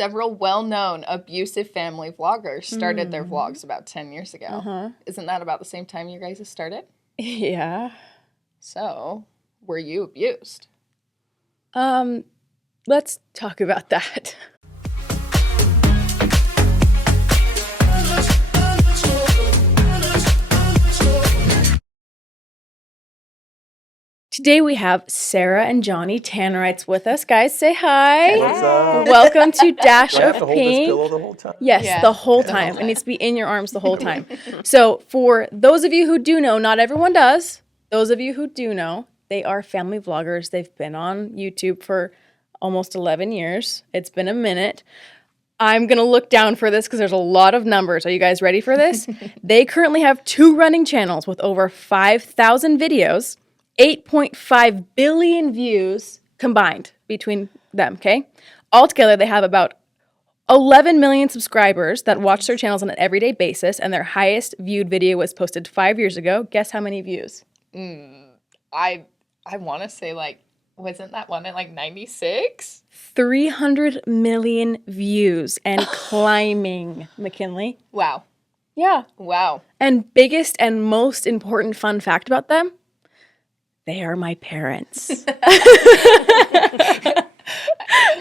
several well-known abusive family vloggers started their vlogs about 10 years ago. Isn't that about the same time you guys started? Yeah. So, were you abused? Let's talk about that. Today we have Sarah and Johnny Tannerites with us. Guys, say hi. What's up? Welcome to Dash Do I have of to hold this Pink. pillow the whole time? Yes, Yeah. the whole time. It needs to be in your arms the whole time. So for those of you who do know, not everyone does, those of you who do know, they are family vloggers. They've been on YouTube for almost 11 years. It's been a minute. I'm going to look down for this because there's a lot of numbers. Are you guys ready for this? They currently have 2 running channels with over 5,000 videos, 8.5 billion views combined between them, okay? Altogether, they have about 11 million subscribers that watch their channels on an everyday basis, and their highest viewed video was posted 5 years ago. Guess how many views? I want to say, like, wasn't that one at, like, 96? 300 million views and climbing, McKinley. Wow. Yeah. Wow. And biggest and most important fun fact about them, they are my parents.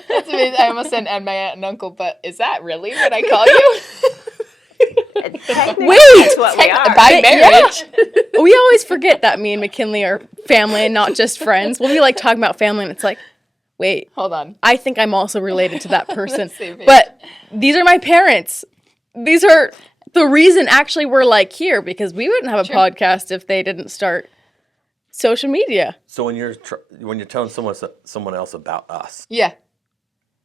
That's amazing. I almost said and my aunt and uncle, but is that really what I call you? Wait, That's what we are. By marriage. Yeah. We always forget that me and McKinley are family and not just friends. We'll be like talking about family and it's like, wait, Hold on. I think I'm also related to that person. Same page. But these are my parents. These are the reason actually we're like here, because we wouldn't have a podcast if they didn't start social media. So when you're telling someone else about us, Yeah.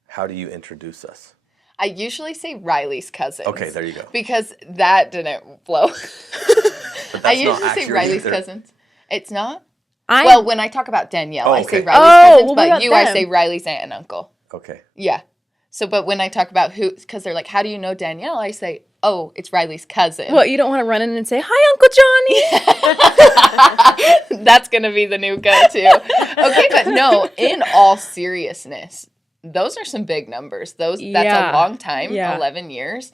how do you introduce us? I usually say Riley's cousins. Okay, there you go. Because that didn't blow. But that's I not usually say accurate Riley's either. cousins. It's not? I Well, when I talk about Danielle, I say okay. Riley's Oh, cousins, what but about you, I them? say Riley's aunt and uncle. Okay. Yeah. So, but when I talk about who, because they're like, how do you know Danielle? I say, oh, it's Riley's cousin. Well, you don't want to run in and say, "Hi, Uncle Johnny." That's going to be the new go-to. Okay, but no, in all seriousness, those are some big numbers. That's Yeah. a long time, Yeah. 11 years.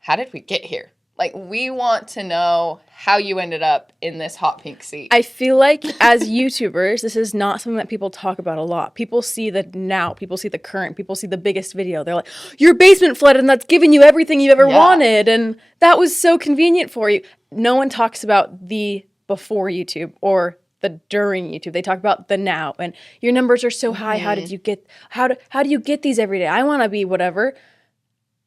How did we get here? Like, we want to know how you ended up in this hot pink seat. I feel like as YouTubers, this is not something that people talk about a lot. People see the now, people see the current, people see the biggest video. They're like, your basement flooded and that's giving you everything you've ever Yeah. wanted. And that was so convenient for you. No one talks about the before YouTube or the during YouTube. They talk about the now and your numbers are so high. How did you get, how do you get these every day? I want to be whatever.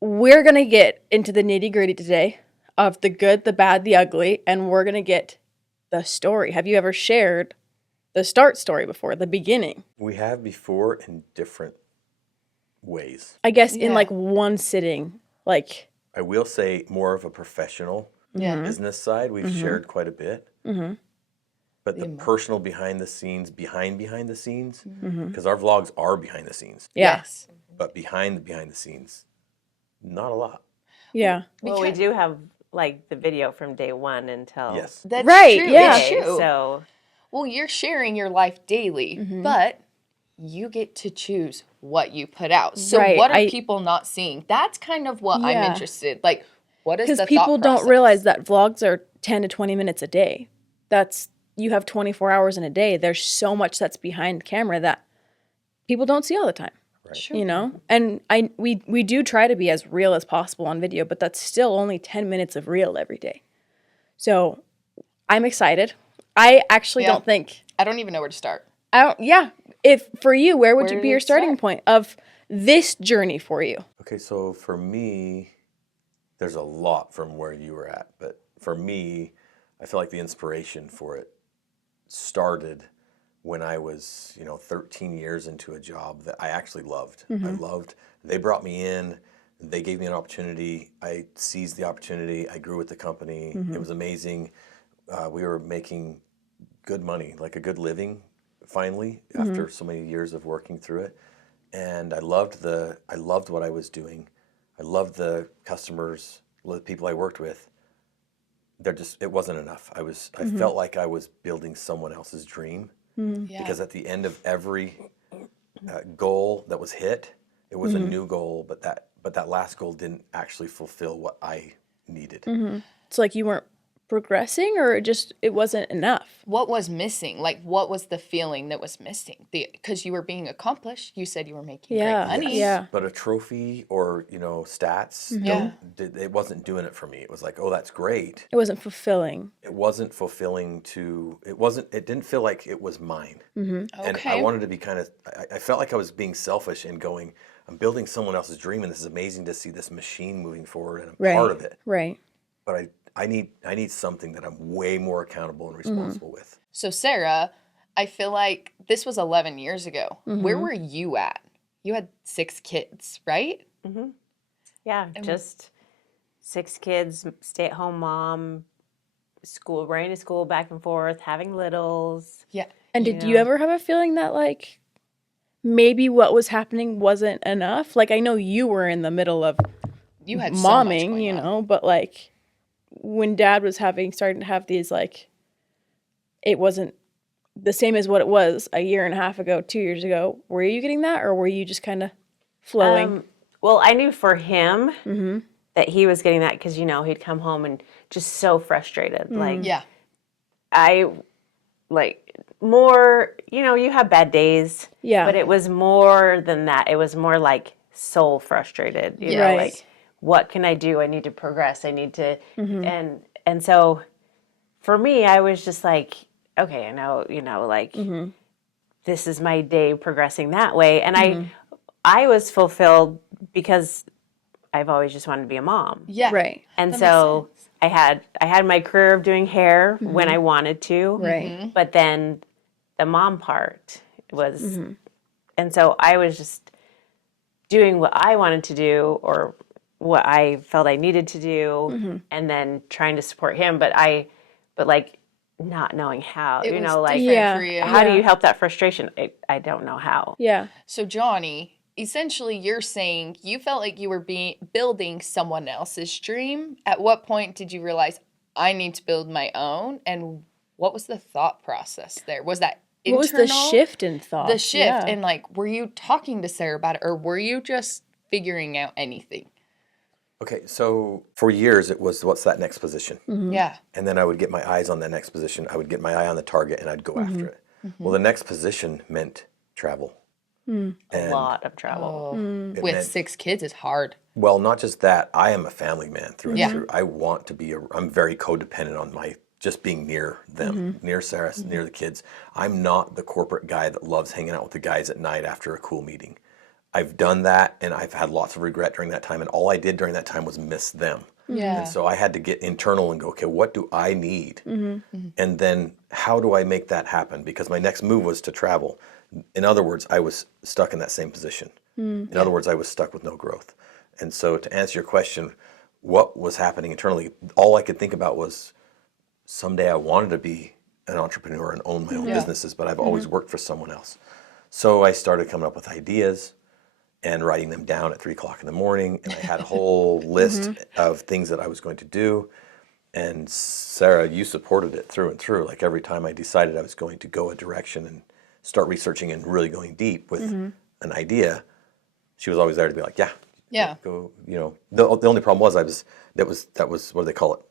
We're going to get into the nitty gritty today of the good, the bad, the ugly, and we're going to get the story. Have you ever shared the start story before, the beginning? We have before in different ways. I guess in Yeah. like one sitting, like, I will say more of a professional Yeah. business side. We've shared quite a bit. But the personal behind the scenes, behind the scenes, because our vlogs are behind the scenes, yeah, Yes. but behind the scenes, not a lot. yeah. Well, we do have like the video from day one until Yes. That's Right, true. yeah. It's today, true. so Well, you're sharing your life daily, but you get to choose what you put out. So Right, what are I- people not seeing? That's kind of what I'm Yeah. interested. Like, what is the Because people thought don't process? realize that vlogs are 10 to 20 minutes a day. You have 24 hours in a day. There's so much that's behind camera that people don't see all the time. Right. You know, and we do try to be as real as possible on video, but that's still only 10 minutes of real every day. So I'm excited. I actually Yeah. don't think I don't even know where to start. yeah. If for you, where would Where you did be your it starting start? point of this journey for you? Okay, so for me, there's a lot from where you were at, but for me, I feel like the inspiration for it started when I was, 13 years into a job that I actually loved. I loved. They brought me in. They gave me an opportunity. I seized the opportunity. I grew with the company. It was amazing. We were making good money, like a good living, finally, after so many years of working through it. And I loved what I was doing. I loved the customers, the people I worked with. It wasn't enough. I felt like I was building someone else's dream. Yeah. Because at the end of every goal that was hit, It was a new goal, but that last goal didn't actually fulfill what I needed. It's like you weren't progressing, or it wasn't enough. What was missing? Like, what was the feeling that was missing? Because you were being accomplished. You said you were making great money. Yeah. But a trophy or, stats, it wasn't doing it for me. It was like, oh, that's great. It wasn't fulfilling. It wasn't fulfilling it didn't feel like it was mine. And I Okay. wanted to be I felt like I was being selfish and going, I'm building someone else's dream, and this is amazing to see this machine moving forward, and I'm part of it. Right. But I need something that I'm way more accountable and responsible with. So, Sarah, I feel like this was 11 years ago. Where were you at? You had 6 kids, right? Yeah, just 6 kids, stay-at-home mom, running to school back and forth, having littles. Yeah. And did you ever have a feeling that, like, maybe what was happening wasn't enough? Like, I know you were in the middle of You had so much momming, going on. but, like, when Dad was starting to have these, like, it wasn't the same as what it was a year and a half ago, 2 years ago. Were you getting that, or were you just kind of flowing? Well, I knew for him that he was getting that because, he'd come home and just so frustrated. Like, Yeah. more, you have bad days. Yeah. But it was more than that. It was more like soul frustrated. You know, Right. like, what can I do? I need to progress. I need to, and so for me, I was just like, okay, I know, like, this is my day progressing that way. And I was fulfilled because I've always just wanted to be a mom. Yeah. Right. And That so makes sense. I had my career of doing hair when I wanted to. Right. But then the mom part was, and so I was just doing what I wanted to do or what I felt I needed to do, and then trying to support him. But like not knowing how, It was like, different for you. how do you help that frustration? I don't know how. Yeah. So, Johnny, essentially you're saying you felt like you were building someone else's dream. At what point did you realize I need to build my own? And what was the thought process there? Was that internal? What was the shift in thought? The shift. Yeah. And like, were you talking to Sarah about it, or were you just figuring out anything? Okay, so for years it was, what's that next position? Yeah. And then I would get my eyes on that next position. I would get my eye on the target, and I'd go after it. Well, the next position meant travel. A And lot of travel. it With meant- 6 kids, it's hard. Well, not just that. I am a family man through and Yeah. through. I want to be. I'm very codependent on my just being near them, near Sarah, near the kids. I'm not the corporate guy that loves hanging out with the guys at night after a cool meeting. I've done that, and I've had lots of regret during that time. And all I did during that time was miss them. Yeah. And so I had to get internal and go, okay, what do I need? And then how do I make that happen? Because my next move was to travel. In other words, I was stuck in that same position. In other words, I was stuck with no growth. And so to answer your question, what was happening internally, all I could think about was someday I wanted to be an entrepreneur and own my own businesses, but I've always worked for someone else. So I started coming up with ideas and writing them down at 3 o'clock in the morning. And I had a whole list of things that I was going to do. And Sarah, you supported it through and through. Like every time I decided I was going to go a direction and start researching and really going deep with an idea, she was always there to be like, Yeah. go, the only problem was that was what do they call it?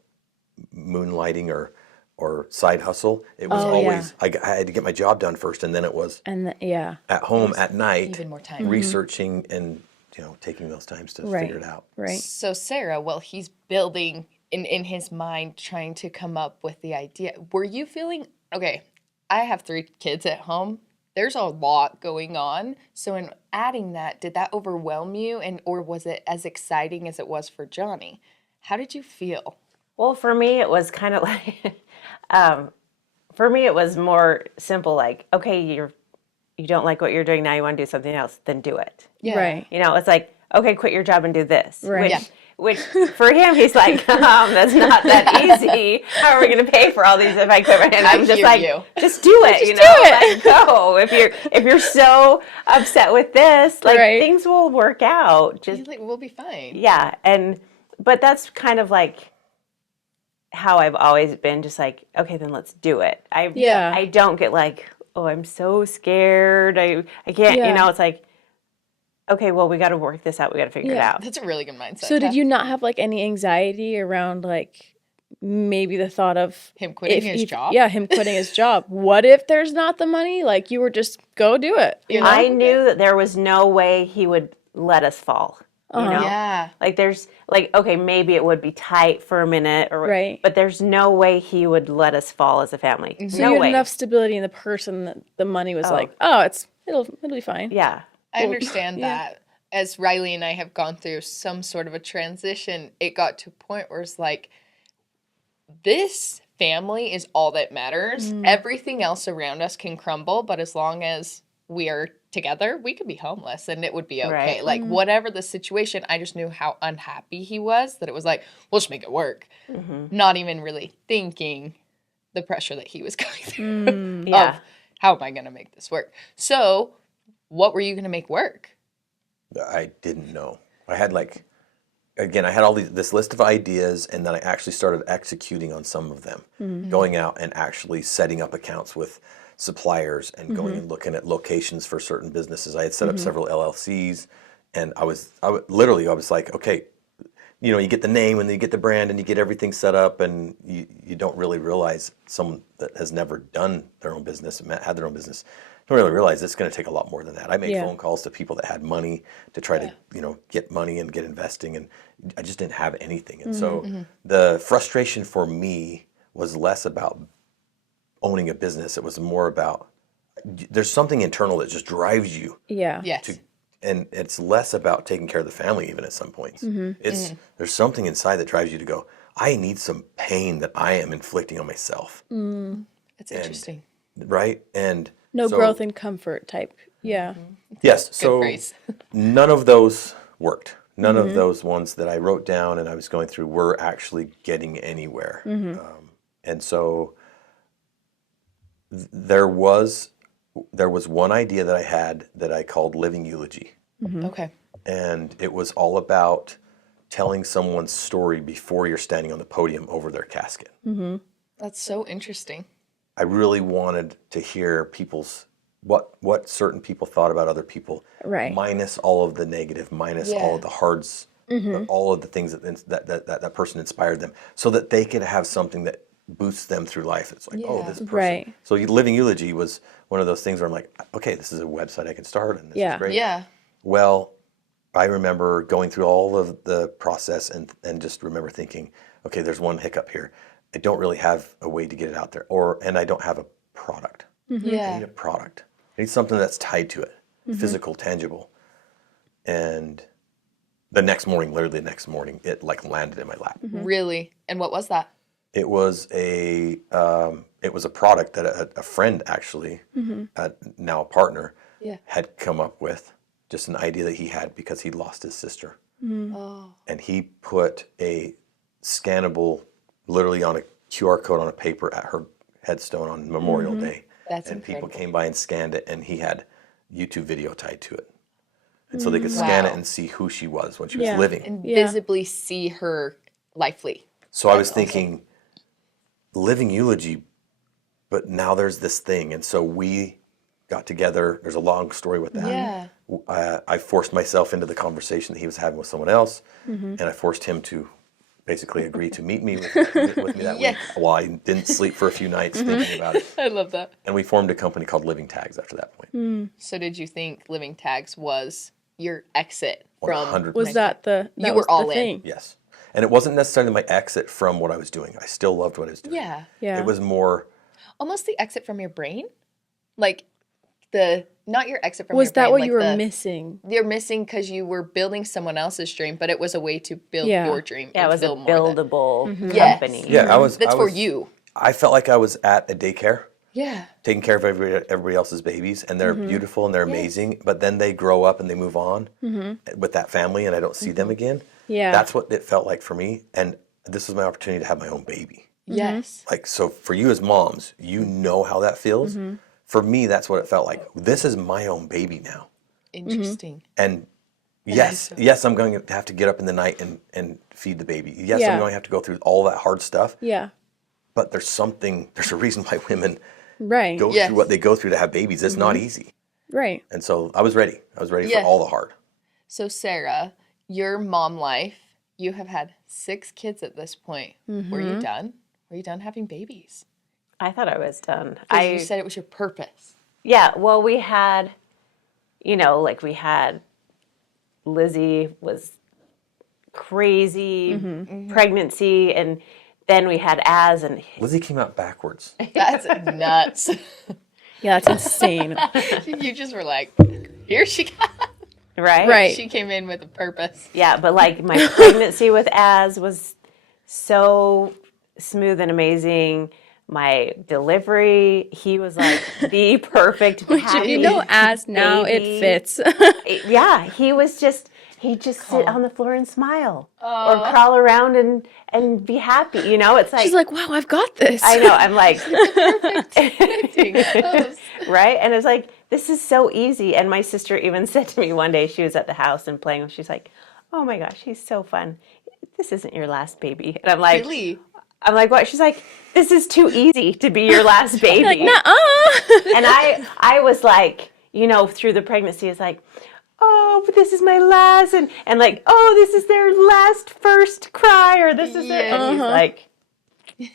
Moonlighting or side hustle. It was always, I had to get my job done first, and then it was And at home at night, Even more time. researching and taking those times to figure it out. Right. So Sarah, well, he's building in his mind, trying to come up with the idea. Were you feeling, okay, I have 3 kids at home. There's a lot going on. So in adding that, did that overwhelm you, or was it as exciting as it was for Johnny? How did you feel? Well, for me, it was kind of like, for me, it was more simple. Like, okay, you don't like what you're doing now. You want to do something else, then do it. Yeah. Right. It's like, okay, quit your job and do this. Right. Which for him, he's like, that's not that easy. How are we going to pay for all these if I quit? And I'm just hear like, you. just do it. Like, go. If you're so upset with this, like Right. things will work out. Just He's like, we'll be fine. yeah, but that's kind of like how I've always been, just like, okay, then let's do it. I don't get like, oh, I'm so scared. I can't, Yeah. it's like, okay, well, we got to work this out. We got to figure it out. That's a really good mindset. So did you not have like any anxiety around like maybe the thought of Him quitting his job? Yeah, him quitting his job. What if there's not the money? Like you were just go do it. You know? I knew that there was no way he would let us fall. You know? Yeah. Like there's like, okay, maybe it would be tight for a minute or Right. but there's no way he would let us fall as a family. So No you had way. enough stability in the person that the money was like, it'll be fine. Yeah. I understand that. As Riley and I have gone through some sort of a transition, it got to a point where it's like, this family is all that matters. Everything else around us can crumble, but as long as we are together, we could be homeless and it would be okay. Right. Like, whatever the situation, I just knew how unhappy he was that it was like, we'll just make it work. Not even really thinking the pressure that he was going through Yeah. of how am I going to make this work? So, what were you going to make work? I didn't know. I had I had all this list of ideas, and then I actually started executing on some of them, going out and actually setting up accounts with suppliers and going and looking at locations for certain businesses. I had set up several LLCs, and I was like, okay, you know, you get the name and then you get the brand and you get everything set up, and you don't really realize someone that has never done their own business, had their own business, don't really realize it's going to take a lot more than that. I made phone calls to people that had money to try to, you know, get money and get investing, and I just didn't have anything. And so the frustration for me was less about owning a business. It was more about there's something internal that just drives you. Yeah. Yes. And it's less about taking care of the family even at some points. There's something inside that drives you to go, I need some pain that I am inflicting on myself. That's interesting. Right? And No so- growth and comfort type. Yeah. Yes. Good So phrase. none of those worked. None of those ones that I wrote down and I was going through were actually getting anywhere. And so there was one idea that I had that I called Living Eulogy. Okay. And it was all about telling someone's story before you're standing on the podium over their casket. That's so interesting. I really wanted to hear people's what certain people thought about other people, Right. minus all of the negative, minus all of the hards, all of the things that person inspired them, so that they could have something that boosts them through life. It's like, oh, this person. Right. So Living Eulogy was one of those things where I'm like, okay, this is a website I can start, and this is great. Yeah. Well, I remember going through all of the process and just remember thinking, okay, there's one hiccup here. I don't really have a way to get it out there, and I don't have a product. I Yeah. need a product. I need something that's tied to it, physical, tangible. And literally the next morning, it like landed in my lap. Really? And what was that? It was a product that a friend actually, now a partner, had come up with, just an idea that he had because he lost his sister. Oh. And he put a scannable, literally on a QR code on a paper at her headstone on Memorial Day. That's and incredible. people came by and scanned it, and he had YouTube video tied to it. And so they could scan it and see who she was when she was living. And visibly see her lively. So I was thinking, Living Eulogy, but now there's this thing. And so we got together. There's a long story with that. Yeah. I forced myself into the conversation that he was having with someone else, and I forced him to basically agree to meet me with me that week while I didn't sleep for a few nights thinking about it. I love that. And we formed a company called Living Tags after that point. So did you think Living Tags was your exit from 100%. Was that the You was were all the in. thing? Yes. And it wasn't necessarily my exit from what I was doing. I still loved what I was doing. Yeah. Yeah. It was more, Almost the exit from your brain? Like not your exit from Was your brain. that what like you were missing? You're missing because you were building someone else's dream, but it was a way to build your dream. Yeah, it and was a feel more than- buildable Yes. company. yeah, That's for you. I felt like I was at a daycare, Yeah. taking care of everybody else's babies, and they're beautiful and they're amazing, but then they grow up and they move on with that family, and I don't see them again. Yeah. That's what it felt like for me, and this was my opportunity to have my own baby. Yes. Like, so for you as moms, you know how that feels. For me, that's what it felt like. This is my own baby now. Interesting. And yes, I'm going to have to get up in the night and feed the baby. Yes, I'm going to have to go through all that hard stuff. Yeah. But there's a reason why women Right. go through what they go through to have babies. It's not easy. Right. And so I was ready. I was ready Yeah. for all the hard. So, Sarah, your mom life, you have had 6 kids at this point. Were you done? Were you done having babies? I thought I was done. Because you said it was your purpose. Yeah, well, we had, like we had Lizzie was crazy pregnancy, and then we had and Lizzie came out backwards. That's nuts. Yeah, that's insane. You just were like, here she comes. Right. She came in with a purpose. Yeah, but like my pregnancy with was so smooth and amazing. My delivery, he was like the perfect happy You know, as now baby. it fits. Yeah, he'd just sit on the floor and smile or crawl around and be happy. It's like She's like, wow, I've got this. I know. I'm like, Perfect. right? And it's like, this is so easy. And my sister even said to me one day, she was at the house and playing, she's like, oh my gosh, he's so fun. This isn't your last baby. And I'm like, Really? I'm like, what? She's like, this is too easy to be your last baby. Like, nuh-uh. And I was like, through the pregnancy, it's like, oh, but this is my last, and like, oh, this is their last first cry, or this is their, and he's like,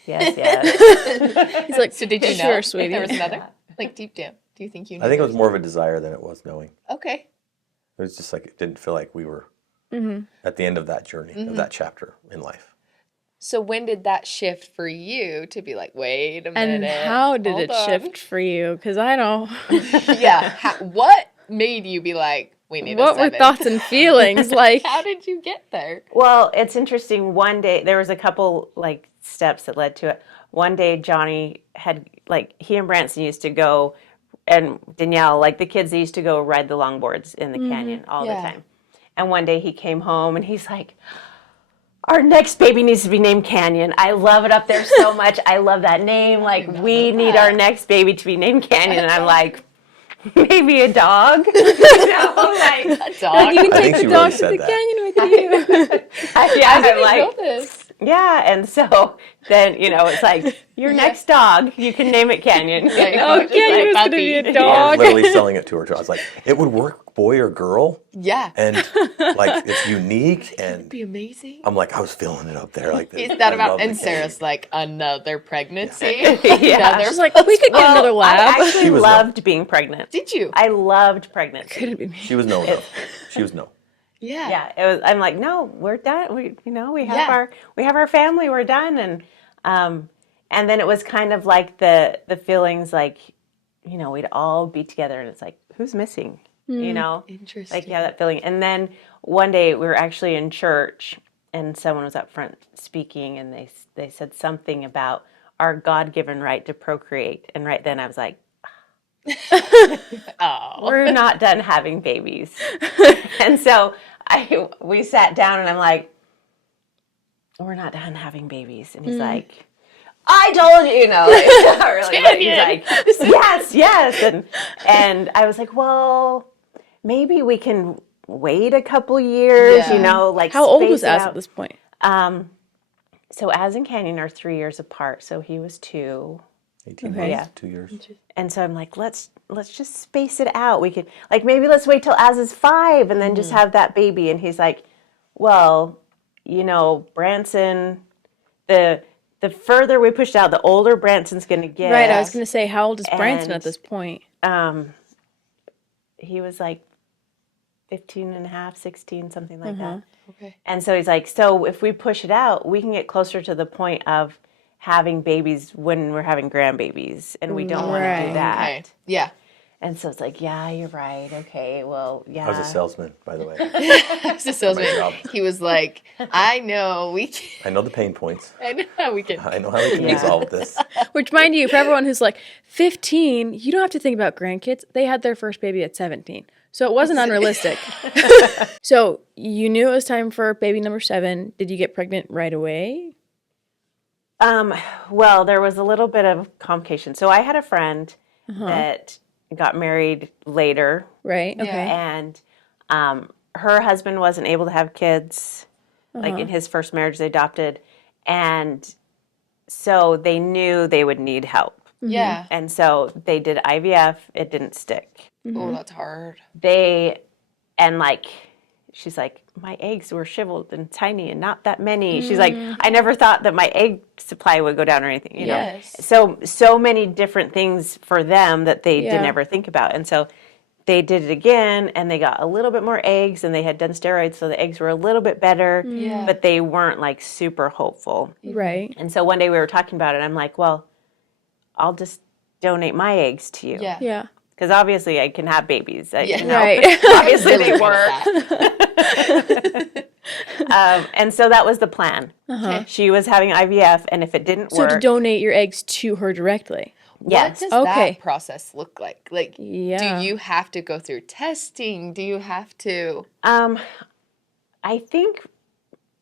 yes. He's like, So did you know sure, if sweetie. there was another? Like deep down, do you think you knew? I think it was more of a desire than it was knowing. Okay. It was just like, it didn't feel like we were at the end of that journey, of that chapter in life. So when did that shift for you to be like, wait a minute? And how did hold it on. shift for you? Because I don't. Yeah. What made you be like, we need What a were 7? thoughts and feelings like? How did you get there? Well, it's interesting. One day, there was a couple like steps that led to it. One day, Johnny had he and Branson used to go, and Danielle, like the kids, they used to go ride the longboards in the canyon all the time. And one day he came home and he's like, our next baby needs to be named Canyon. I love it up there so much. I love that name. Like, we need our next baby to be named Canyon. And I'm like, maybe a dog? A dog. Like, you can I take think the she dog really to said the that. canyon with you. Yeah, I I'm didn't like, know this. yeah. And so then, it's like, your next dog, you can name it Canyon. Like, Oh, just Canyon's like going to be a puppy. I was dog. literally selling it to her. I was like, it would work, boy or girl, Yeah. and like it's unique. It'd And be amazing. I'm like, I was feeling it up there. Like, Is I that love about? the And canyon. Sarah's like, another pregnancy. Yeah. Another. She's like, we could get another I lab. actually She was loved being pregnant. Did you? I loved pregnancy. Couldn't be me. She was no. She was no. Yeah. Yeah, it was. I'm like, no, we're done. We have Yeah. our family. We're done, and then it was kind of like the feelings like, we'd all be together, and it's like, who's missing? Interesting. Like that feeling. And then one day we were actually in church, and someone was up front speaking, and they said something about our God-given right to procreate, and right then I was like, Oh. we're not done having babies. And so we sat down and I'm like, we're not done having babies. And he's like, I told you, like, not really, but he's like, yes. And I was like, well, maybe we can wait a couple years, Yeah. like How old space was it Az out. at this point? So Az and Canyon are 3 years apart. So he was 2. 18 Okay. months, Yeah. 2 years. And so I'm like, let's just space it out. We could, like, maybe let's wait till Az is 5 and then just have that baby. And he's like, well, Branson, the further we push it out, the older Branson's going to get. Right, I was going to say, how old is Branson at And- this point? He was like 15 and a half, 16, something like that. Okay. And so he's like, so if we push it out, we can get closer to the point of having babies when we're having grandbabies, and we don't want to Right. do that. Okay. Yeah. And so it's like, yeah, you're right. Okay, well, yeah. I was a salesman, by the way. As a salesman, job. he was like, I know we can. I know the pain points. I know how we can. I know how we can Yeah. resolve this. Which, mind you, for everyone who's like 15, you don't have to think about grandkids. They had their first baby at 17. So it wasn't unrealistic. So you knew it was time for baby number 7. Did you get pregnant right away? Well, there was a little bit of complication. So I had a friend that got married later, Right? Okay. and her husband wasn't able to have kids. Like in his first marriage, they adopted, and so they knew they would need help. Yeah. And so they did IVF. It didn't stick. Oh, that's hard. They, and like, she's like, my eggs were shriveled and tiny and not that many. She's like, I never thought that my egg supply would go down or anything, you know. Yes. So many different things for them that they didn't ever think about. And so they did it again, and they got a little bit more eggs, and they had done steroids, so the eggs were a little bit better, but they weren't like super hopeful. Right. And so one day we were talking about it. I'm like, well, I'll just donate my eggs to you. Yeah. Yeah. Because obviously I can have babies. You know? Right. Obviously they Really work. wanted that. And so that was the plan. Okay. She was having IVF, and if it didn't So to work, donate your eggs to her directly. yes. What does Okay. that process look like? Like, Yeah. do you have to go through testing? Do you have to? I think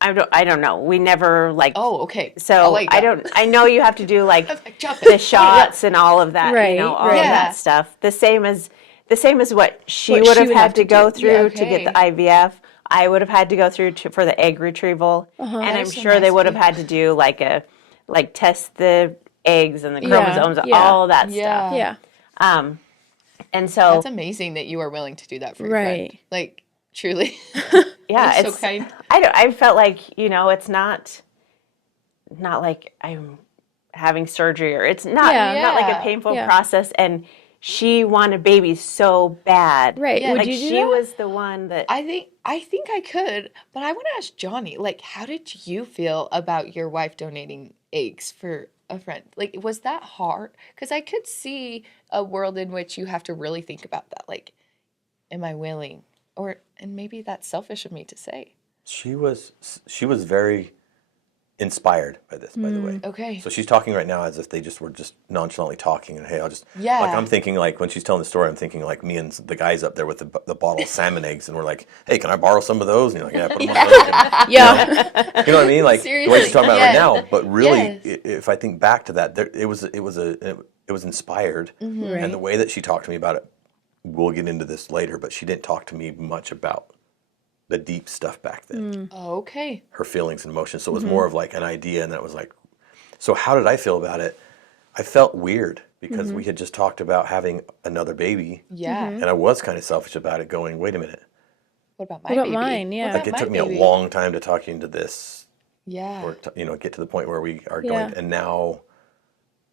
I don't know. We never like. Oh, okay. So like I that. don't. I know you have to do like Like, jump the it. shots and all of that. Right, You know, all right. of Yeah. that stuff. The same as what she What would she have would had have to to go do. through Yeah, to get the okay. IVF. I would have had to go through for the egg retrieval, and I'm That's so sure they nice would of have had to do like test the eggs and the Yeah, chromosomes, yeah. all that Yeah. Yeah. stuff. And so That's amazing that you are willing to do that for your friend. Right. Like, truly. yeah, That's so it's kind. I felt like, you know, it's not like I'm having surgery, or it's not like Yeah. a painful Yeah. process. And she wanted babies so bad. Right. Yeah. Would Like you do she that? was the one that I think I could, but I want to ask Johnny, like, how did you feel about your wife donating eggs for a friend? Like, was that hard? Because I could see a world in which you have to really think about that. Like, am I willing? And maybe that's selfish of me to say. She was very inspired by this, by the way. Okay. So she's talking right now as if they just were just nonchalantly talking, and hey, I'll just Yeah. like I'm thinking like when she's telling the story, I'm thinking like me and the guys up there with the bottle of salmon eggs, and we're like, hey, can I borrow some of those? And you're like, yeah, put them on. Those. Yeah. You know what I mean? Like the way she's talking about it right Seriously, now. But really, yes. if I think back to that, it was inspired, and the way that she talked to me about it, we'll get into this later. But she didn't talk to me much about the deep stuff back then. Okay. Her feelings and emotions. So it was more of like an idea, and that was like, so how did I feel about it? I felt weird because we had just talked about having another baby, Yeah. and I was kind of selfish about it, going, wait a minute. What about my What about baby? mine? Yeah. What Like about it my took me baby? a long time to talk you into this, Yeah. or get to the point where we are Yeah. going, and now,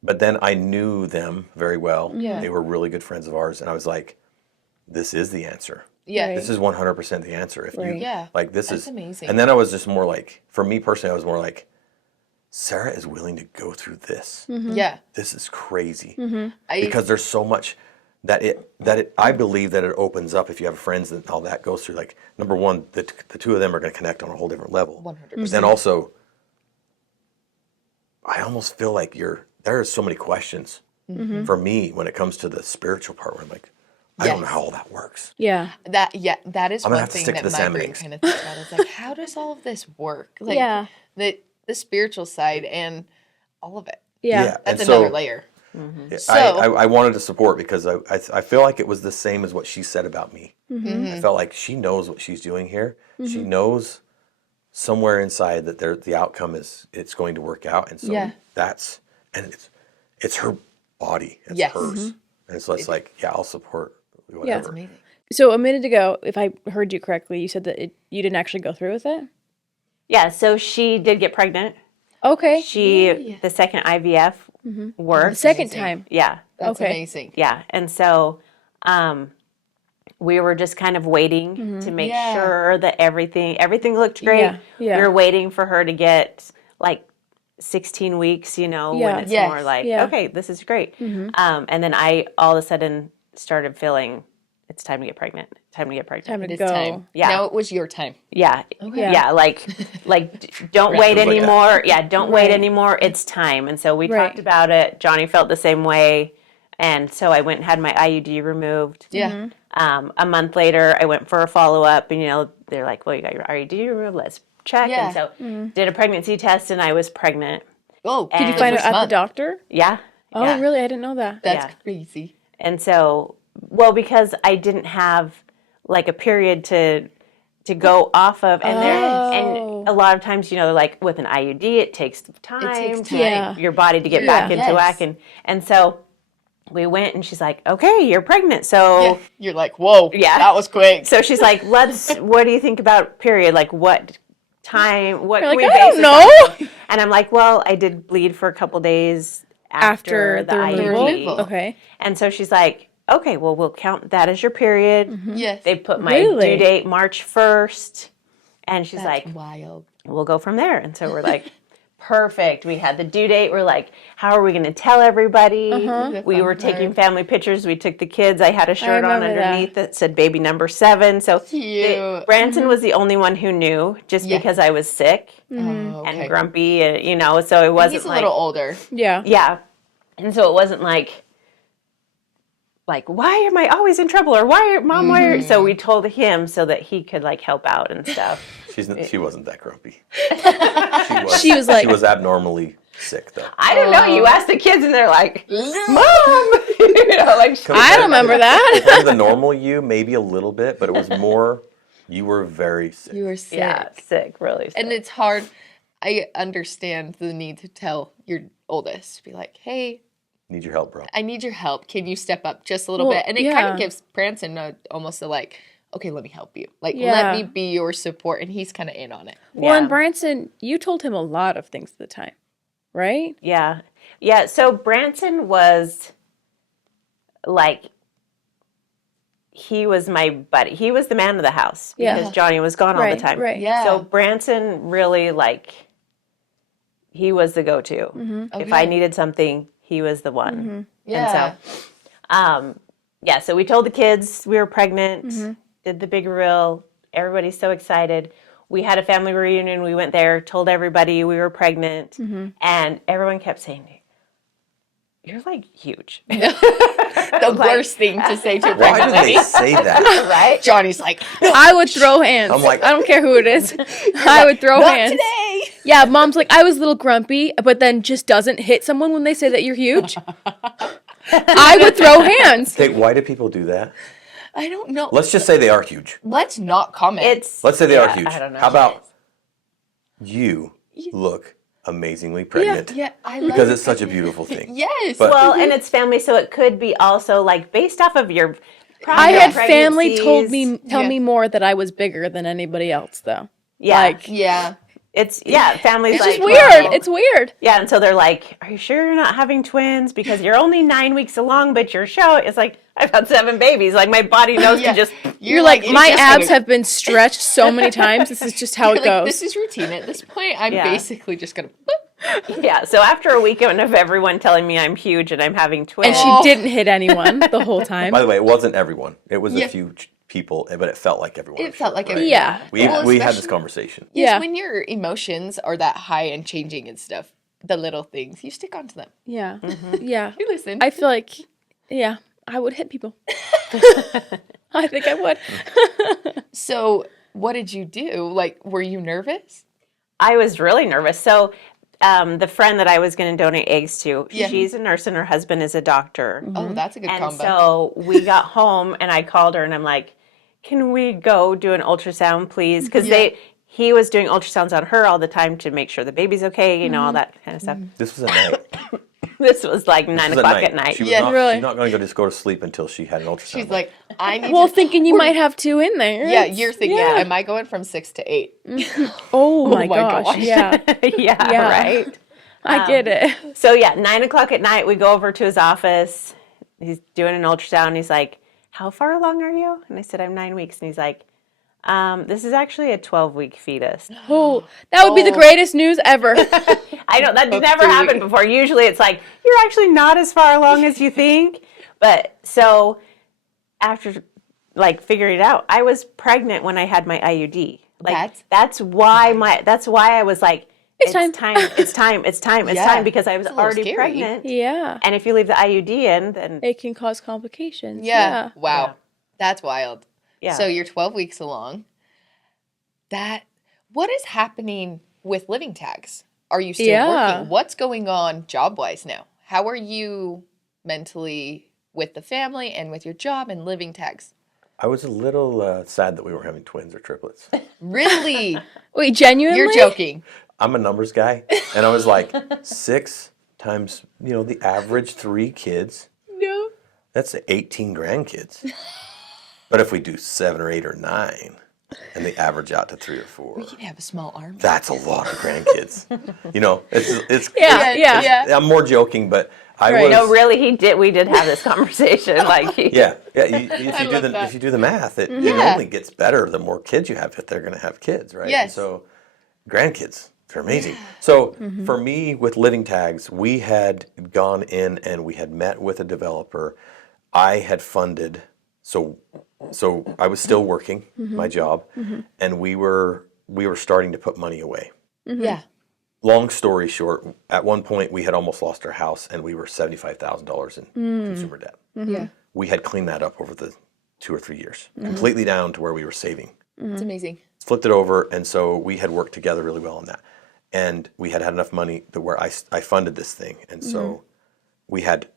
but then I knew them very well. Yeah. They were really good friends of ours, and I was like, this is the answer. Yeah. Right. This is 100% the answer. If Right. you Yeah. like, this That's is amazing. And then I was just more like, for me personally, I was more like, Sarah is willing to go through this. Yeah. This is crazy I- because there's so much that I believe that it opens up if you have friends and all that goes through. Like, number one, the two of them are going to connect on a whole different level. 100%. But then also, I almost feel like there are so many questions for me when it comes to the spiritual part where I'm like, I don't know Yes. how all that works. Yeah. That is I'm gonna one have to thing stick to that the my salmon brain eggs. kind of thinks about. Is like, how does all of this work? Like, Yeah. the spiritual side and all of it. Yeah. That's and another so, layer. Yeah, So- I wanted to support because I feel like it was the same as what she said about me. I felt like she knows what she's doing here. She knows somewhere inside that the outcome it's going to work out, and so Yeah. it's her body, it's Yes. hers, and so it's like, yeah, I'll support whatever. That's amazing. So a minute ago, if I heard you correctly, you said that you didn't actually go through with it? Yeah, so she did get pregnant. Okay. The second IVF worked. The second amazing. time. Yeah. That's Okay. amazing. Yeah. And so we were just kind of waiting to make Yeah. sure that everything looked great. Yeah, yeah. We were waiting for her to get like 16 weeks, Yeah. when it's Yes. more like, Yeah. okay, this is great. And then I all of a sudden started feeling it's time to get pregnant. Time to get pregnant. Time It to is go. time. Yeah. Now it was your time. Yeah. Okay. Yeah. Like don't wait It was like anymore. Yeah. Don't wait Right. anymore. It's time. And so we Right. talked about it. Johnny felt the same way. And so I went and had my IUD removed. Yeah. A month later, I went for a follow up, and they're like, "Well, you got your IUD removed. Let's check." Yeah. And so did a pregnancy test, and I was pregnant. Oh, Did you Did you find first out at the month. doctor? Yeah. Oh, Yeah. really? I didn't know that. That's Yeah. crazy. And so, well, because I didn't have like a period to go off of, and and a lot of times, they're like with an IUD, it takes time takes to time. your body to get back into Yes. whack, and so we went and she's like, okay, you're pregnant. So You're like, whoa, Yeah. that was quick. so she's like, what do you think about period? Like what time, what You're can like, we I base don't this know. on? And I'm like, well, I did bleed for a couple days after the removal? IUD. Okay. And so she's like, okay, well, we'll count that as your period. Yes. They put my Really? due date March 1st. And she's That's like, wild. we'll go from there. And so we're like, perfect. We had the due date. We're like, how are we going to tell everybody? We were taking family pictures. We took the kids. I had a shirt on remember underneath that said baby number 7. So Cute. Branson was the only one who knew just Yeah. because I was sick Oh, okay. and grumpy, so it wasn't He's a like, little older. Yeah. yeah. And so it wasn't like, why am I always in trouble? Or Mom, why are... So we told him so that he could like help out and stuff. She wasn't that grumpy. She was like- she was abnormally sick though. I don't know. You ask the kids and they're like, Mom! I remember that. Compared to the normal you, maybe a little bit, but it was more, you were very sick. You were sick. Yeah, sick, really sick. And it's hard. I understand the need to tell your oldest, be like, hey, Need your help, bro. I need your help. Can you step up just a little Well, bit? And it kind yeah. of gives Branson almost a like, okay, let me help you. Like, Yeah. let me be your support. And he's kind of in on it. Well, Yeah. and Branson, you told him a lot of things at the time, right? Yeah. Yeah. So Branson was like, he was my buddy. He was the man of the house because Yeah. Johnny was gone all Right, the time. right. Yeah. So Branson really he was the go-to. If I Okay. needed something, he was the one. Yeah. And so, so we told the kids we were pregnant, did the big reveal. Everybody's so excited. We had a family reunion. We went there, told everybody we were pregnant, and everyone kept saying, you're like huge. The worst thing to say to a Why pregnant did they lady. say that? Right? Johnny's like, I would throw hands. I'm like- I don't care who it is. I would throw not hands. today. Yeah, Mom's like, I was a little grumpy, but then just doesn't hit someone when they say that you're huge. I would throw hands. Okay, why do people do that? I don't know. Let's just say they are huge. Let's not comment. Let's say they are huge. I don't know. How about you look amazingly pregnant? Yeah, I love Because it. it's such a beautiful thing. Yes. But- Well, and it's family, so it could be also like based off of your prior I had family pregnancies. tell Yeah. me more that I was bigger than anybody else, though. Yeah, Like, yeah. it's families it's like just weird. well, It's weird. yeah, and so they're like, "Are you sure you're not having twins? Because you're only 9 weeks along, but your show is like I've had 7 babies. Like my body knows Yeah. to just You're like, it's my just abs gonna- have been stretched so many times. This is just how You're it like, goes. this is routine at this point. I'm Yeah. basically just gonna. boop. yeah." So after a weekend of everyone telling me I'm huge and I'm having twins, And she Oh. didn't hit anyone the whole time. By the way, it wasn't everyone. It was Yeah. a few people, but it felt like everyone. It I'm felt sure, like right? everyone. Yeah. We had this especially- conversation. Yes, Yeah. when your emotions are that high and changing and stuff, the little things, you stick onto them. Yeah. Yeah. You listen. I feel like, yeah, I would hit people. I think I would. So, what did you do? Like, were you nervous? I was really nervous. So the friend that I was going to donate eggs to, Yeah. she's a nurse and her husband is a doctor. Oh, that's a good And combo. so we got home and I called her and I'm like, can we go do an ultrasound, please? Because he was doing ultrasounds on her all the time to make sure the baby's okay, all that kind of stuff. This was at night. This was like 9 This was o'clock at night. She was Yeah, not, really. she's not going to just go to sleep until she had an ultrasound. She's like, I need Well, to. thinking you might have 2 in there. Yeah, It's- you're thinking, yeah. am I going from 6 to 8? Oh my my gosh. gosh. Yeah. yeah, Yeah. right. I get it. So yeah, 9 o'clock at night, we go over to his office. He's doing an ultrasound. He's like, how far along are you? And I said, I'm 9 weeks. And he's like, this is actually a 12-week fetus. Oh, that would be the greatest news ever. I know that's never Update. happened before. Usually it's like, you're actually not as far along as you think. But so after like figuring it out, I was pregnant when I had my IUD. Like that's why I was like, It's time. it's time Yeah. because I was It's a little already scary. pregnant. Yeah. And if you leave the IUD in, then It can cause complications. Yeah. Wow. Yeah. That's wild. yeah. So you're 12 weeks along. What is happening with living tags? Are you still Yeah. working? What's going on job-wise now? How are you mentally with the family and with your job and living tags? I was a little sad that we were having twins or triplets. Really? Wait, genuinely? You're joking. I'm a numbers guy, and I was like, 6 times, the average 3 kids. No. That's 18 grandkids. But if we do 7 or 8 or 9, and they average out to 3 or 4, We can have a small army. that's a lot of grandkids. It's Yeah. I'm more joking, but I Right. was. No, really, we did have this conversation. Like, Yeah. love that. If you do the math, it only gets better the more kids you have if they're going to have kids, right? Yes. And so grandkids, they're amazing. So for me, with Living Tags, we had gone in and we had met with a developer. I had funded, so I was still working my job, and we were starting to put money away. Yeah. Long story short, at one point we had almost lost our house and we were $75,000 in consumer debt. Yeah. We had cleaned that up over the 2 or 3 years, completely down to where we were saving. It's amazing. Flipped it over, and so we had worked together really well on that. And we had enough money to where I funded this thing. And so I had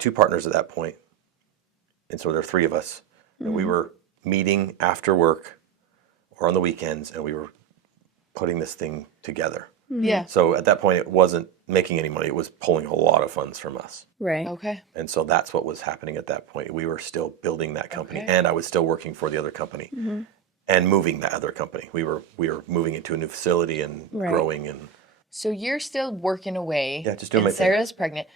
2 partners at that point, and so there were 3 of us. And we were meeting after work or on the weekends, and we were putting this thing together. Yeah. So at that point, it wasn't making any money. It was pulling a lot of funds from us. Right. Okay. And so that's what was happening at that point. We were still building that company, Okay. and I was still working for the other company and moving that other company. We were moving into a new facility and Right. growing. And So you're still working away. Yeah, just doing and my thing. Sarah's pregnant.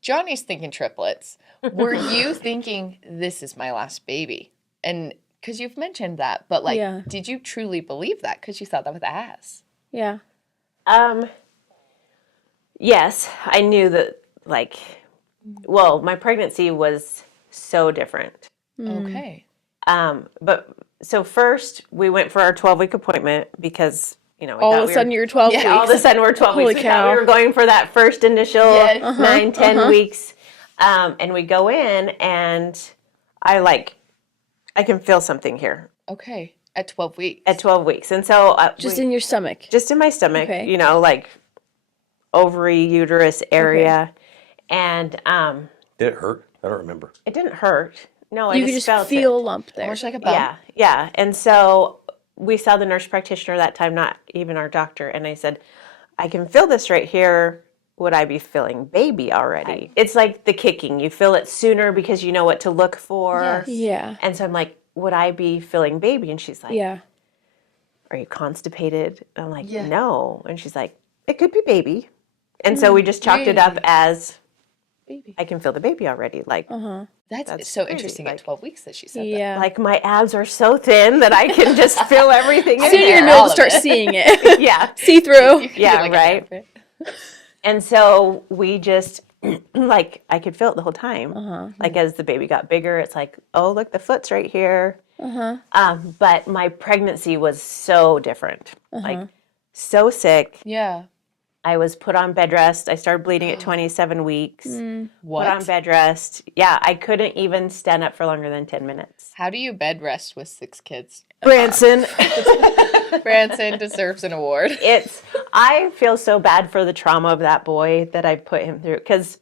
Johnny's thinking triplets. Were you thinking this is my last baby? And because you've mentioned that, but like, Yeah. did you truly believe that? Because you thought that was ass. Yeah. yes, I knew that, like, well, my pregnancy was so different. Okay. But so first we went for our 12-week appointment because, we All thought of a we sudden were, you're 12 weeks. all of a sudden we're 12 Holy weeks. We thought we cow. were going for that first initial Yes. 9, 10 weeks. And we go in and I can feel something here Okay. At 12 weeks. at 12 weeks. And so Just in your stomach. just in my stomach, Okay. like ovary, uterus area. And did it hurt? I don't remember. it didn't hurt. No, I You could just just felt feel it. a lump there. Almost like a bump. Yeah, yeah. And so we saw the nurse practitioner that time, not even our doctor. And I said, I can feel this right here. Would I be feeling baby already? It's like the kicking. You feel it sooner because you know what to look for. Yes. Yeah. And so I'm like, would I be feeling baby? And she's like, Yeah. are you constipated? And I'm like, Yeah. no. And she's like, it could be baby. And so we just chalked it up really? as Baby. I can feel the baby already. Like, That's so crazy, interesting like- at 12 weeks that she said that. Yeah. like my abs are so thin that I can just feel everything in Soon you're there. gonna be able all to of start it. seeing it. Yeah. See through. You could Yeah, do like a right. handprint. And so we just, like, I could feel it the whole time. Like, as the baby got bigger, it's like, oh, look, the foot's right here. But my pregnancy was so different. Like, so sick. Yeah. I was put on bed rest. I started bleeding at 27 weeks. What? Put on bed rest. Yeah, I couldn't even stand up for longer than 10 minutes. How do you bed rest with 6 kids? Branson, Branson deserves an award. I feel so bad for the trauma of that boy that I put him through. Because,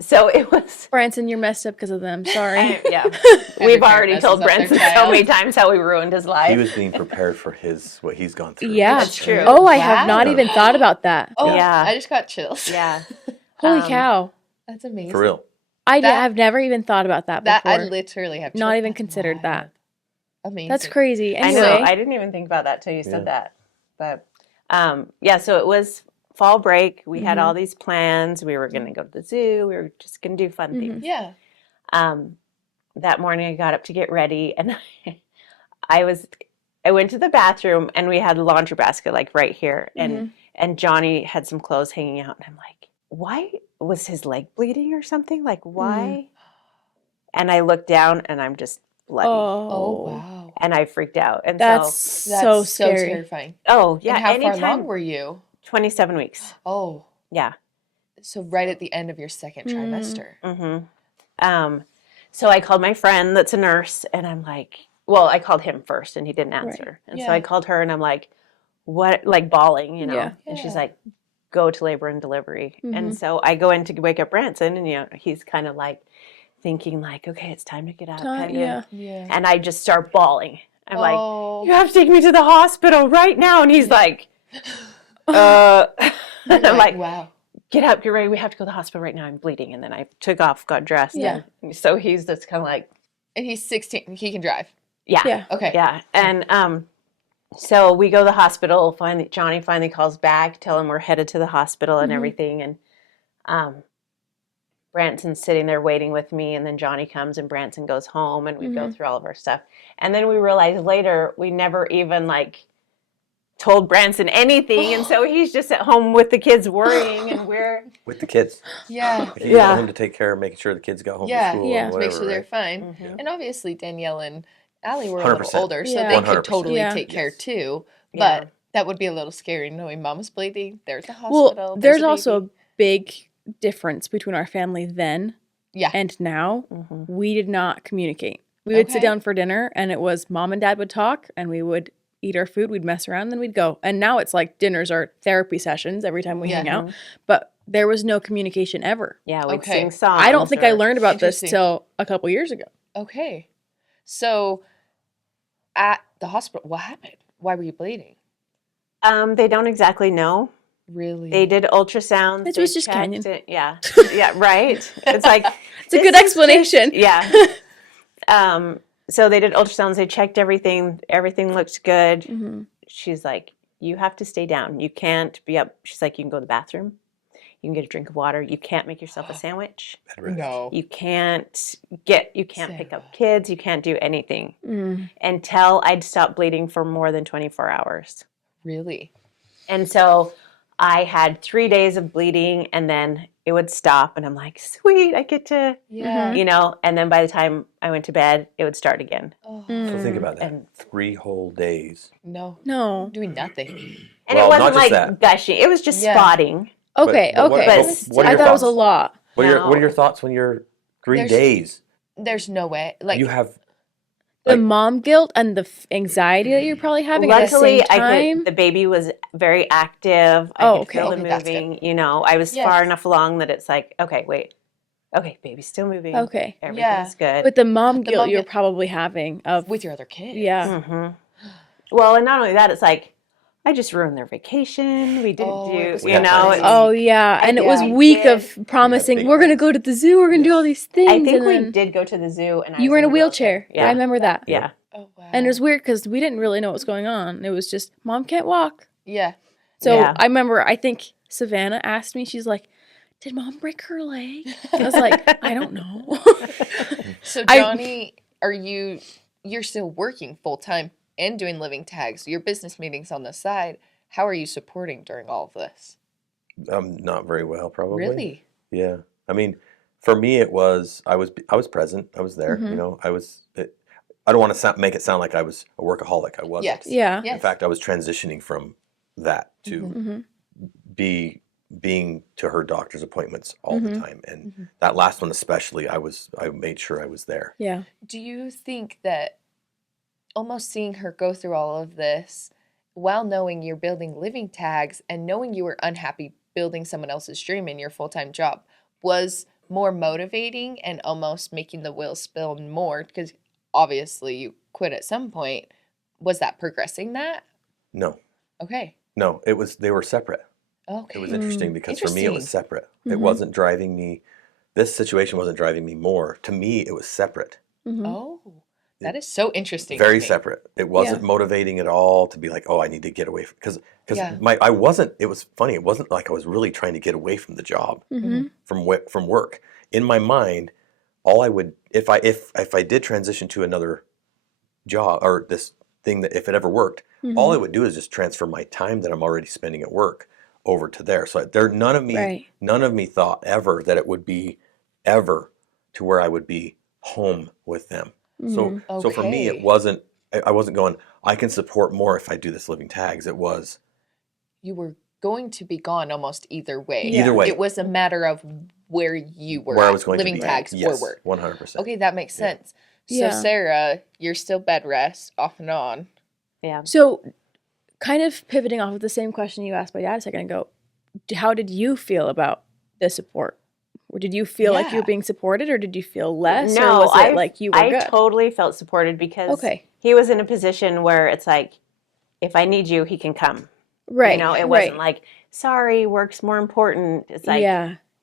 so it was. Branson, you're messed up because of them. Sorry. Yeah, we've parent already messes told up their Branson so child. many times how we ruined his life. He was being prepared for what he's gone through. Yeah. That's true. Oh, I have not Wow. even thought about that. Oh, Yeah. I just got chills. Yeah. Holy cow. That's amazing. For real. I've never even thought about that That before. I literally have Not chills. even That's considered wild. that. Amazing. That's crazy. I Anyway, know. I didn't even think about that till you said that. But yeah, so it was fall break. We had all these plans. We were going to go to the zoo. We were just going to do fun things. Yeah. That morning I got up to get ready and I went to the bathroom and we had a laundry basket like right here and Johnny had some clothes hanging out and I'm like, why was his leg bleeding or something? Like why? And I looked down and I'm just bloody. Oh, wow. And I freaked out. And that's so That's so so scary. terrifying. yeah, And how far anytime along were you? 27 weeks. Oh, Yeah. so right at the end of your second trimester. So I called my friend that's a nurse and I'm like, well, I called him first and he didn't answer. And so Yeah. I called her and I'm like, what, like bawling, you know? Yeah. And she's Yeah. like, go to labor and delivery. And so I go in to wake up Branson and, he's kind of like thinking like, okay, it's time to get up. kind of. Yeah. Yeah. And I just start bawling. I'm like, Oh. you have to take me to the hospital right now. And he's like, and I'm like, wow. get up, get ready. We have to go to the hospital right now. I'm bleeding. And then I took off, got dressed. Yeah. And so he's just kind of like, And he's 16. He can drive. yeah. Yeah. Okay. Yeah. And so we go to the hospital. Finally, Johnny finally calls back, tell him we're headed to the hospital and everything. And Branson's sitting there waiting with me. And then Johnny comes and Branson goes home and we go through all of our stuff. And then we realized later we never even like told Branson anything. And so he's just at home with the kids worrying and we're With the kids. Yeah. Like he got home to take care of making sure the kids got home Yeah. from school Yeah. and To whatever, make sure they're right? fine. And obviously Danielle and Allie were a little 100%. older, so Yeah. they could 100%. totally Yeah. take care too. Yeah. But that would be a little scary knowing Mama's bleeding. There's a Well, hospital. there's a also a baby. big difference between our family then Yeah. and now. We did not communicate. We would sit Okay. down for dinner and it was mom and dad would talk and we would eat our food, we'd mess around, then we'd go. And now it's like dinners are therapy sessions every time we hang out. But there was no communication ever. yeah, we'd Okay. sing songs. I don't think I or- learned about this Interesting. till a couple years ago. Okay. So at the hospital, what happened? Why were you bleeding? They don't exactly know. Really? They did ultrasounds. It they was just checked Canyon. it. Yeah. Yeah, right. It's like It's a good explanation. yeah. So they did ultrasounds. They checked everything. Everything looked good. She's like, you have to stay down. You can't be up. She's like, you can go to the bathroom. You can get a drink of water. You can't make yourself a sandwich. No. You can't pick up kids. You can't do anything until I'd stopped bleeding for more than 24 hours. Really? And so I had 3 days of bleeding and then it would stop and I'm like, sweet, I get to, Yeah. you know, and then by the time I went to bed, it would start again. Oh, So think about that. And- 3 whole days. no. No. Doing nothing. And Well, it not wasn't just like that. gushing. It was just Yeah. spotting. Okay, But what- okay. what are I your thought it was a thoughts? lot. What are your No. thoughts when you're 3 There's- days? There's no way. Like, You have The like- mom guilt and the anxiety that you're probably having at the Luckily, same time. the baby was very active. I Oh, could feel okay. the Okay, that's moving. You know, I was Yes. far enough along that it's like, okay, wait. Okay, baby's still moving. Okay. Everything's good. But the mom guilt mom you're guilt- probably having of with your other kid. yeah. Well, and not only that, it's like, I just ruined their vacation. We didn't Oh, it was you know. crazy. It's, Oh yeah, and it was yeah. week did. of promising big we're gonna plans. go to the zoo, we're gonna do all these things. I think and we then did go to the zoo, and I you was were in a the wheelchair. Yeah, I remember that. Yeah, Oh, wow. And it was weird because we didn't really know what was going on. It was just mom can't walk. Yeah. So Yeah. I remember I think Savannah asked me, she's like, did mom break her leg? I was like, I don't know. So, I- Johnny, you're still working full time and doing living tags, your business meetings on the side. How are you supporting during all of this? not very well, probably. Really? Yeah. I mean, for me, it was I was present. I was there. You know, I don't want to make it sound like I was a workaholic. I wasn't. Yes. Yeah. Yes. In fact, I was transitioning from that to Mm-hmm. being to her doctor's appointments all the time, and that last one especially, I made sure I was there. Yeah. Do you think that almost seeing her go through all of this while knowing you're building living tags and knowing you were unhappy building someone else's dream in your full-time job was more motivating and almost making the wheels spin more? Because obviously you quit at some point. Was that progressing that? No, Okay. no, they were separate. Okay. It was interesting because for me it was Interesting. separate. It wasn't driving me. This situation wasn't driving me more. To me, it was separate. Oh, that is so interesting. to Very me. separate. It wasn't motivating at all to be like, oh, I need to get away from because Yeah. I wasn't. It was funny. It wasn't like I was really trying to get away from the job from work. In my mind, all I would if I did transition to another job or this thing that if it ever worked, all I would do is just transfer my time that I'm already spending at work over to there. So none of me thought ever that it would be ever to where I would be home with them. So for me, it Okay. wasn't. I wasn't going. I can support more if I do this living tags. It was You were going to be gone almost either way. Either way. It was a matter of where you were where I at, was going living to be. tags Yes, or work. 100%. Okay, that makes sense. So Yeah. Sarah, you're still bed rest off and on. yeah. So kind of pivoting off of the same question you asked my dad a second ago, how did you feel about the support? Or did you feel like you were Yeah. being supported or did you feel less? No, or was it like you were I good? totally felt supported because Okay. he was in a position where it's like, if I need you, he can come. Right. You know, it wasn't like, sorry, work's more important. It's like,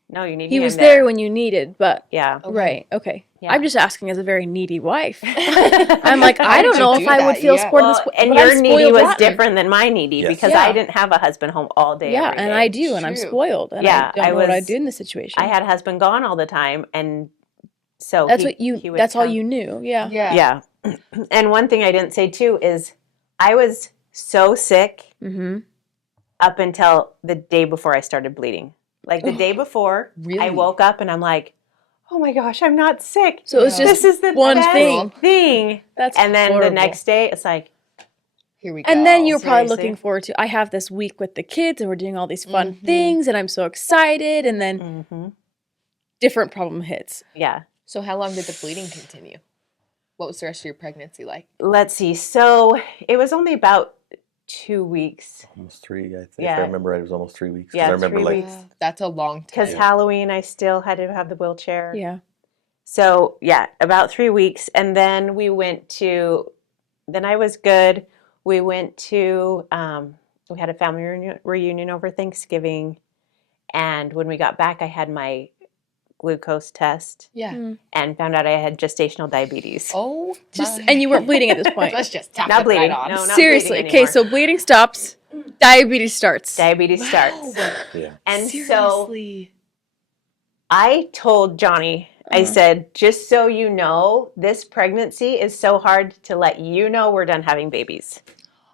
no, you need he me. was I'm there when you needed, but Yeah. right. Okay. Yeah. I'm just asking as a very needy wife. I'm like, I don't did know you if do I would that? feel Yeah. supported. Well, and but I'm your needy spoiled was rotten. different than my needy Yes. because Yeah. I didn't have a husband home all day. Yeah, every and day. I do, and I'm True. spoiled, and Yeah, I don't I know what I'd was- do in this situation. I had a husband gone all the time, and so that's he, what you. he would That's all come. you knew. Yeah. Yeah. Yeah. And one thing I didn't say too is I was so sick Mm-hmm. up until the day before I started bleeding. Like the day before, Really? I woke up and I'm like, oh my gosh, I'm not sick. So it was just This is the one best thing. thing. That's And then horrible. the next day, it's like, Here we go. And then you were probably Seriously? looking forward to. I have this week with the kids, and we're doing all these fun things, and I'm so excited. And then different problem hits. yeah. So how long did the bleeding continue? What was the rest of your pregnancy like? Let's see. So it was only about 2 weeks. Almost 3, I think. If Yeah. I remember right, it was almost 3 weeks. 'Cause Yeah, I remember 3 like weeks. That's a long Because time. Halloween, I still had to have the wheelchair. Yeah. So yeah, about 3 weeks. And then then I was good. We went to, we had a family reunion over Thanksgiving. And when we got back, I had my glucose test Yeah. and found out I had gestational diabetes. Oh, Just my. and you weren't bleeding at this point. Let's just tap Not it bleeding. right on. No, not Seriously. bleeding Okay, anymore. so bleeding stops, diabetes starts. Diabetes starts. yeah. And so Seriously. I told Johnny, I said, just so you know, this pregnancy is so hard to let you know we're done having babies.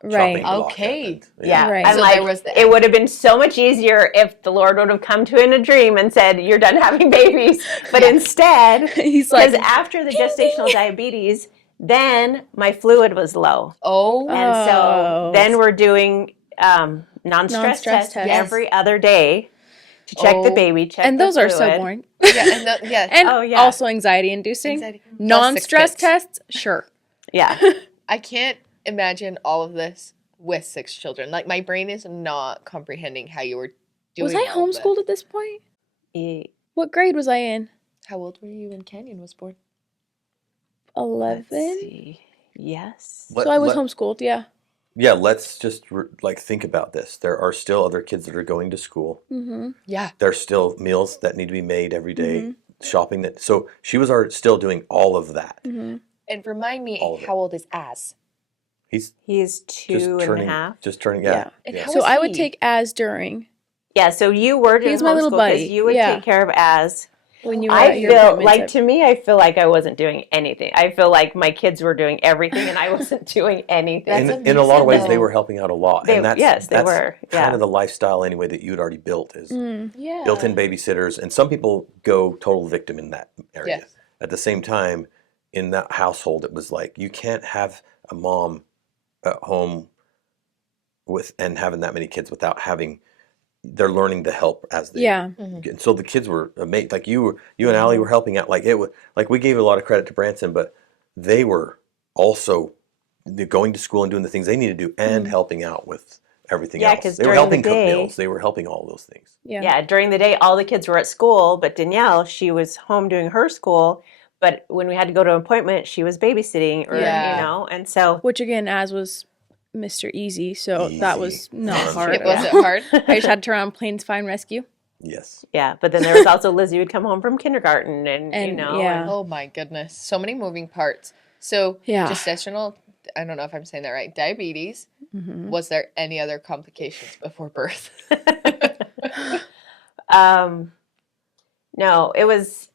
Right. Chopping block Okay. happened. Yeah. Right. I'm So like, there was the it would have been so much easier if the Lord would have come to in a dream and said, you're done having babies. But instead, He's because like, after the gestational diabetes, then my fluid was low. Oh, And so then we're doing non-stress Non-stress tests tests. every other day to check the Oh. baby, check and the those are so fluid. boring. yeah, and And Oh, yeah. also anxiety inducing. Anxiety. Plus Non-stress 6 kids. tests, sure. Yeah. I can't imagine all of this with 6 children. Like my brain is not comprehending how you were doing. Was I all of homeschooled that. at this point? E- What grade was I in? How old were you when Canyon was born? 11. Let's see. Yes. So I was homeschooled, yeah. Yeah, let's just like think about this. There are still other kids that are going to school. Mm-hmm. Yeah. There's still meals that need to be made every day, shopping that. So she was still doing all of that. Mm-hmm. And remind me, All of it. how old is Az? He's He's just 2 and turning, a half. just turning, Yeah. yeah. And yeah. how So was I would he? take as during Yeah, so you were doing He's my little homeschool buddy. because you would Yeah. take care of Az. when you were I at your feel appointments. like, to me, I feel like I wasn't doing anything. I feel like my kids were doing everything and I wasn't doing anything. That's In a lot of ways, amazing, they though. were helping out a lot. They- And that's, yes, they that's were, kind yeah. of the lifestyle anyway that you had already built is Yeah. built-in babysitters. And some people go total victim in that area. Yes. At the same time, in that household, it was like, you can't have a mom at home with and having that many kids without having, they're learning to help as they Yeah. and so the kids were amazing. Like you and Allie were helping out. Like it was like we gave a lot of credit to Branson, but they were also going to school and doing the things they needed to do and helping out with everything Yeah, else. 'cause They were during the helping cook day- meals. They were helping all those things. Yeah. Yeah, during the day, all the kids were at school, but Danielle, she was home doing her school. But when we had to go to an appointment, she was babysitting, or Yeah. you know, and so Which again, as was Mr. Easy, so that was Easy. not Fun. hard. It at all. wasn't hard. I just had to turn on Planes Find Rescue. Yes. yeah. But then there was also Lizzie would come home from kindergarten, and you And, know, yeah. Oh my goodness. So many moving parts. So Yeah. gestational, I don't know if I'm saying that right, diabetes. Mm-hmm. Was there any other complications before birth? No, it was.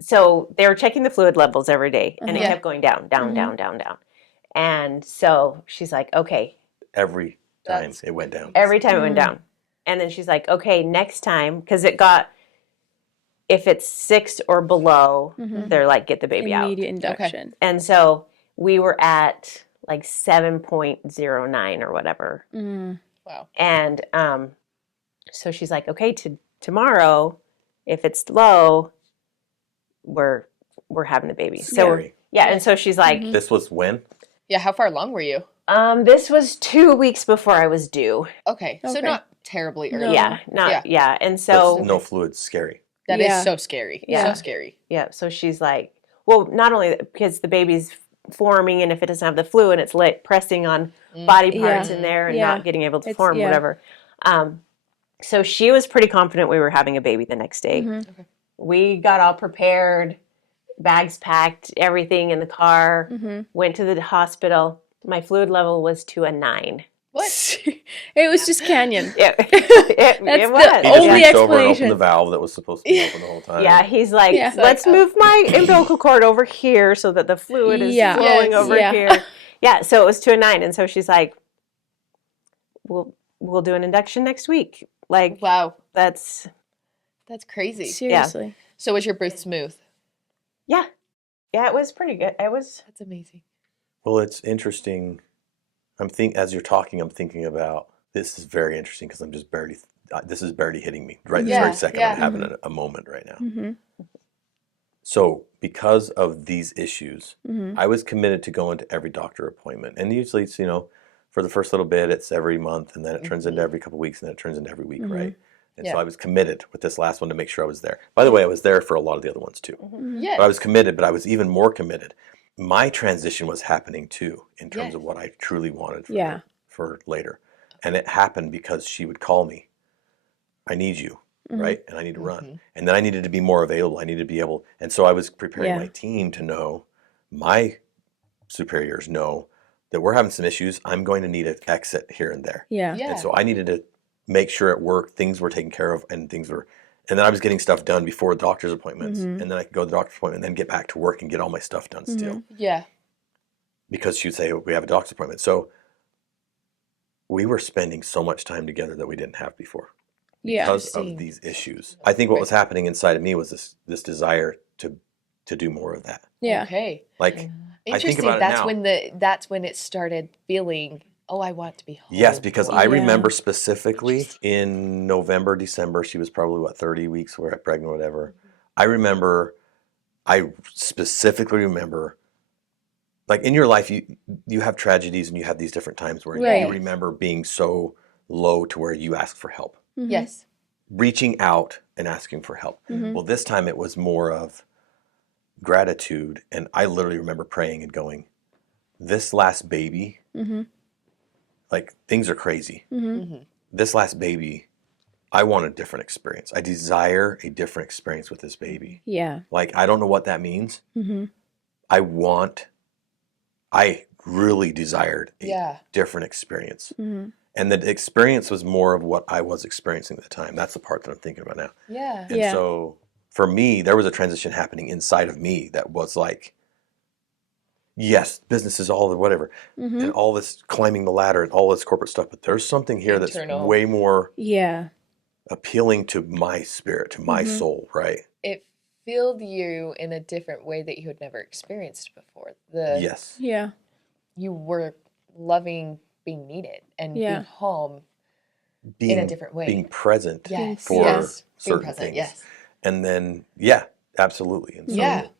So they were checking the fluid levels every day, and it Yeah. kept going down, down, down, down, down. And so she's like, okay, Every time That's- it went down. every time it went down. And then she's like, okay, next time, because it got, if it's 6 or below, they're like, get the baby out. Immediate induction. And so we were at like 7.09 or whatever. Wow. And so she's like, okay, tomorrow, if it's low, we're having the baby. So Scary. yeah, and so she's like, This was when? Yeah, how far along were you? this was 2 weeks before I was due. Okay, so Okay. not terribly early. No. Yeah, Yeah. And But so no fluids. Scary. That is Yeah. so scary. Yeah. So scary. yeah, so she's like, well, not only because the baby's forming, and if it doesn't have the fluid, it's pressing on body parts in there and not getting able to form, whatever. So she was pretty confident we were having a baby the next day. Okay. We got all prepared, bags packed, everything in the car, went to the hospital. My fluid level was to a 9. What? It was just Canyon. It That's was. the He just only reached over and opened explanation. the valve that was supposed to be open the whole time. Yeah, he's like, let's move my umbilical cord over here so that the fluid is flowing over here. Yeah, so it was to a 9. And so she's like, we'll do an induction next week. Like, wow. That's crazy. Seriously. Yeah. So was your birth smooth? Yeah. Yeah, it was pretty good. That's amazing. Well, it's interesting. As you're talking, I'm thinking about, this is very interesting because this is barely hitting me right this very second. I'm having a moment right now. So because of these issues, I was committed to going to every doctor appointment. And usually it's, for the first little bit, it's every month, and then it turns into every couple of weeks, and then it turns into every week, right? And so I was committed with this last one to make sure I was there. By the way, I was there for a lot of the other ones too. Yes. But I was committed, but I was even more committed. My transition was happening too, in terms of what I truly wanted for later. And it happened because she would call me. I need you, right? And I need to run. And then I needed to be more available. I needed to be able, and so I was preparing my team to know, my superiors know that we're having some issues. I'm going to need an exit here and there. Yeah. And so I needed to make sure at work things were taken care of, and then I was getting stuff done before doctor's appointments, and then I could go to the doctor's appointment and then get back to work and get all my stuff done still. Yeah. Because she'd say, we have a doctor's appointment. So we were spending so much time together that we didn't have before. Yeah. Because of these issues. I think what was happening inside of me was this desire to do more of that. Yeah. Okay. Like, I think Interesting. about it now. That's when it started feeling, oh, I want to be home. Yes, because I remember specifically in November, December, she was probably 30 weeks pregnant, whatever. I specifically remember, like, in your life, you have tragedies and you have these different times where you remember being so low to where you ask for help. Yes. Reaching out and asking for help. Well, this time it was more of gratitude, and I literally remember praying and going, this last baby, like, things are crazy. This last baby, I want a different experience. I desire a different experience with this baby. Yeah. Like, I don't know what that means. I really desired a different experience. And the experience was more of what I was experiencing at the time. That's the part that I'm thinking about now. Yeah. And so for me, there was a transition happening inside of me that was like, yes, business is all the whatever, and all this climbing the ladder and all this corporate stuff, but there's something here that's way more appealing to my spirit, to my soul, right? It filled you in a different way that you had never experienced before. Yes. Yeah. You were loving being needed and being home in a different way. Being present for certain things. Yes. And then, absolutely. And so,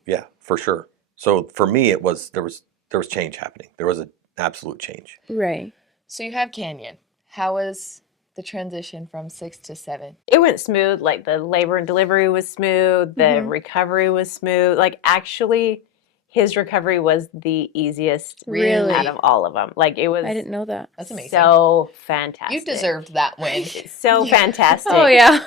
for sure. So for me, there was change happening. There was an absolute change. Right. So you have Canyon. How was the transition from 6 to 7? It went smooth. Like, the labor and delivery was smooth. The recovery was smooth. Like, actually, his recovery was the easiest out of all of them. Like, it was. I didn't know that. That's amazing. So fantastic. You deserved that win. So fantastic. Oh, yeah.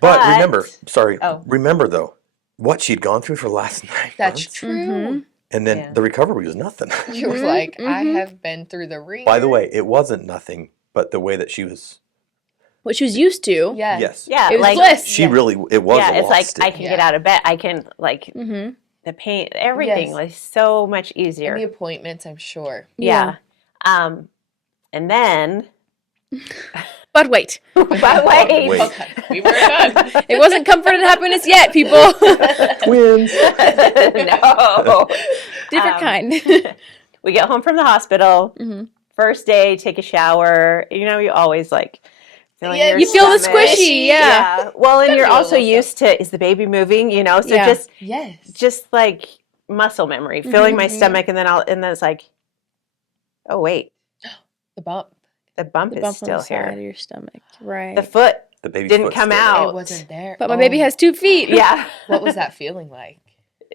But remember though, what she'd gone through for the last 9 months. That's true. And then the recovery was nothing. You were like, I have been through the ringer. By the way, it wasn't nothing, but the way that she was. What she was used to. Yeah. Yes. Yeah. It was like, bliss. She really, it was a it's like, still. I can get out of bed. I can, like, the pain, everything was so much easier. And the appointments, I'm sure. Yeah. And then. But wait. But wait. Okay, we were done. It wasn't comfort and happiness yet, people. Twins. No. Different kind. We get home from the hospital. First day, take a shower. You know, you always like. You feel the squishy, yeah. Well, and you're also used to, is the baby moving? You know, so just like muscle memory, filling my stomach, and then it's like, oh wait, the bump on is still the here. side of your stomach, right? The foot The baby's didn't foot's come still out. there. It wasn't there. But my baby has 2 feet. Yeah, What was that feeling like?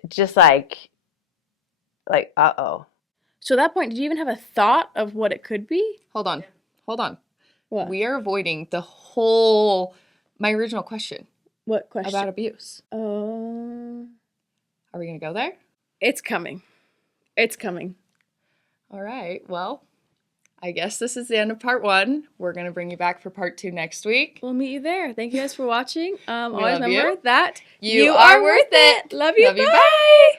just like like, uh-oh. So at that point, did you even have a thought of what it could be? Hold on. What? We are avoiding my original question What question? about abuse. Oh, Are we going to go there? it's coming. It's coming. All right. Well, I guess this is the end of part 1. We're going to bring you back for part 2 next week. We'll meet you there. Thank you guys for watching. Always love remember you. that You are worth it. Love you. Love you. Bye.